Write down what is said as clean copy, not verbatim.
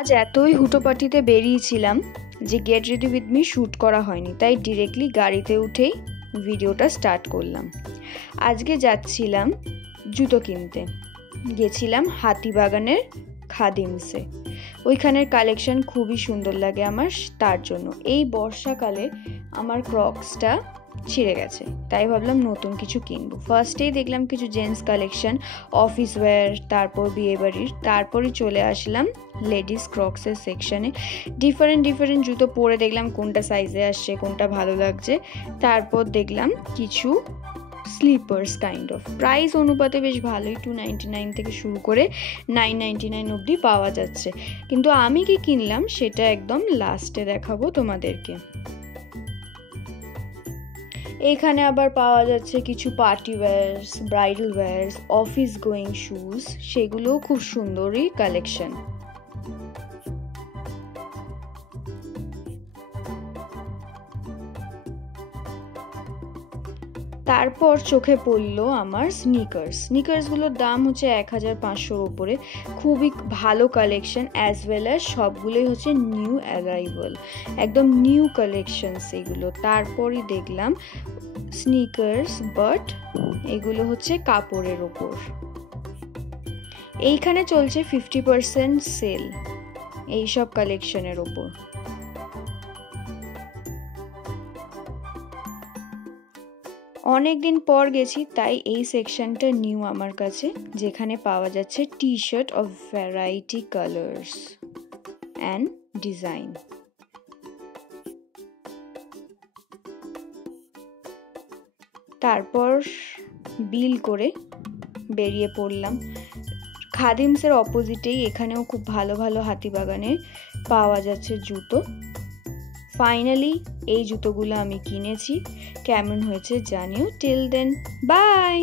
আজ এতই হুটোপাটিতে বেরিয়েছিলাম যে get ready with me shoot করা হয়নি, তাই ডিরেক্টলি গাড়িতে উঠেই ভিডিওটা স্টার্ট করলাম। আজকে যাচ্ছিলাম জুতো কিনতে, গেছিলাম হাতিবাগানের খাদিমসে। ওইখানের কালেকশন খুবই সুন্দর লাগে আমার, তার জন্য এই বর্ষাকালে আমার ক্রক্সটা ছিঁড়ে গেছে, তাই ভাবলাম নতুন কিছু কিনবো। ফার্স্টেই দেখলাম কিছু জেন্টস কালেকশন, অফিস ওয়্যার, তারপর বিয়েবাড়ির, তারপরই চলে আসলাম লেডিস ক্রক্সের সেকশনে। ডিফারেন্ট জুতো পরে দেখলাম কোনটা সাইজে আসছে, কোনটা ভালো লাগছে। তারপর দেখলাম কিছু স্লিপার্স কাইন্ড অফ, প্রাইস অনুপাতে বেশ ভালোই, 299 থেকে শুরু করে 999 অবধি পাওয়া যাচ্ছে। কিন্তু আমি কি কিনলাম সেটা একদম লাস্টে দেখাবো তোমাদেরকে। এখানে আবার পাওয়া যাচ্ছে কিছু party wires, bridal wires, office going shoes, সেগুলোও খুব সুন্দরই কালেকশন। তারপর চোখে পড়লো আমার স্নিকার্সগুলোর দাম হচ্ছে 1500-র উপরে, খুবই ভালো কালেকশন, অ্যাজ ওয়েল অ্যাজ সবগুলোই হচ্ছে নিউ অ্যারাইভাল, একদম নিউ কালেকশন সেগুলো। তারপরই দেখলাম স্নিকার্স, বাট এগুলো হচ্ছে কাপড়ের ওপর। এইখানে চলছে 50% সেল এইসব কালেকশনের ওপর। অনেকদিন পর গেছি, তাই এই সেকশনটা নিউ আমার কাছে, যেখানে পাওয়া যাচ্ছে T shirt of variety colours and design. তারপর বিল করে বেরিয়ে পড়লাম। খাদিমসের অপোজিটেই এখানেও খুব ভালো ভালো হাতিবাগানে পাওয়া যাচ্ছে জুতো। ফাইনালি এই জুতোগুলো আমি কিনেছি, কেমন হয়েছে জানিও। Till then, by.